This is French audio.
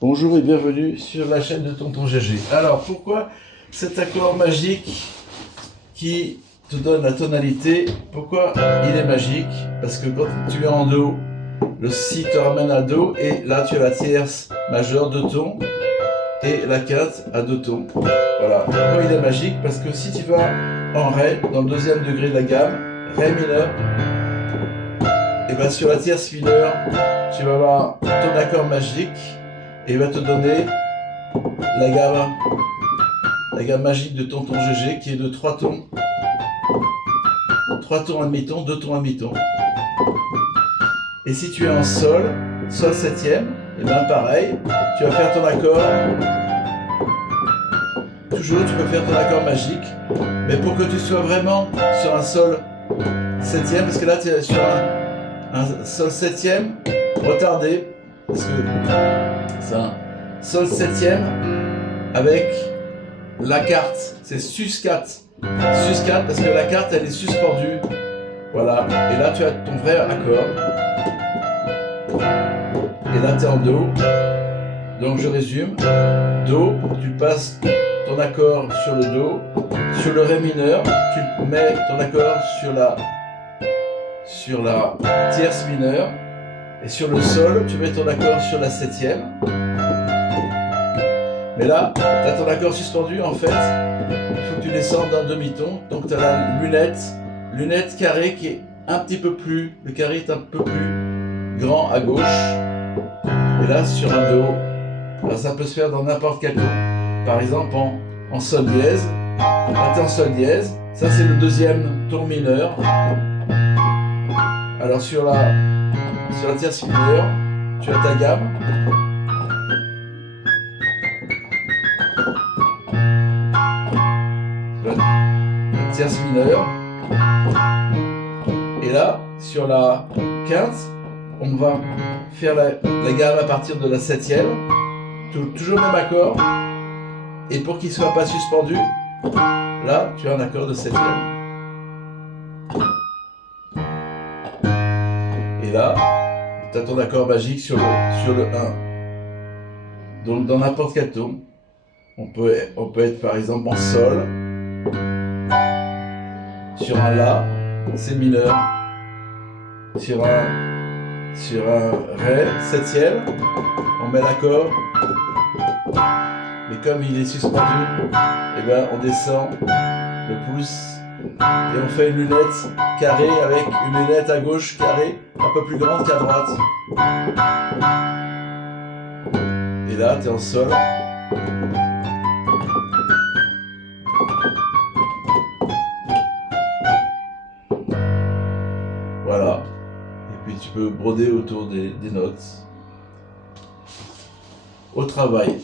Bonjour et bienvenue sur la chaîne de Tonton GG. Alors pourquoi cet accord magique qui te donne la tonalité, pourquoi il est magique? Parce que quand tu es en Do, le Si te ramène à Do et là tu as la tierce majeure, 2 tons, et la quinte à 2 tons. Voilà. Pourquoi il est magique? Parce que si tu vas en Ré, dans le deuxième degré de la gamme, Ré mineur, et bien sur la tierce mineure, tu vas avoir ton accord magique et il va te donner la gamme magique de Tonton GG qui est de 3 tons. 3 tons à demi-ton, 2 tons à demi-ton. Et si tu es en Sol, Sol septième, et bien pareil, tu vas faire ton accord. Toujours, tu peux faire ton accord magique, mais pour que tu sois vraiment sur un Sol septième, parce que là tu es sur un Sol septième retardé, parce que c'est un Sol septième avec la carte, c'est Sus4. Sus4 parce que la carte elle est suspendue. Voilà, et là tu as ton vrai accord. Et là tu es en Do. Donc je résume. Do, tu passes ton accord sur le Do. Sur le Ré mineur, tu mets ton accord sur la tierce mineure. Et sur le Sol, tu mets ton accord sur la septième. Mais là, tu as ton accord suspendu, en fait, il faut que tu descendes d'un demi-ton. Donc tu as la lunette carrée qui est un petit peu plus, le carré est un peu plus grand à gauche. Et là, sur un Do, alors ça peut se faire dans n'importe quel ton. Par exemple, en Sol dièse, là tu es en Sol dièse, ça c'est le deuxième ton mineur. Alors sur la tierce mineure, tu as ta gamme. La tierce mineure. Et là, sur la quinte, on va faire la gamme à partir de la septième. Toujours le même accord. Et pour qu'il ne soit pas suspendu, là, tu as un accord de septième. Et là, tu as ton accord magique sur le 1. Donc dans n'importe quel ton, on peut être par exemple en Sol, sur un La, c'est mineur, sur un Ré, septième, on met l'accord, mais comme il est suspendu, et ben on descend le pouce et on fait une lunette carrée avec une lunette à gauche carrée un peu plus grande qu'à droite. Et là, tu es en Sol. Voilà. Et puis tu peux broder autour des notes. Au travail.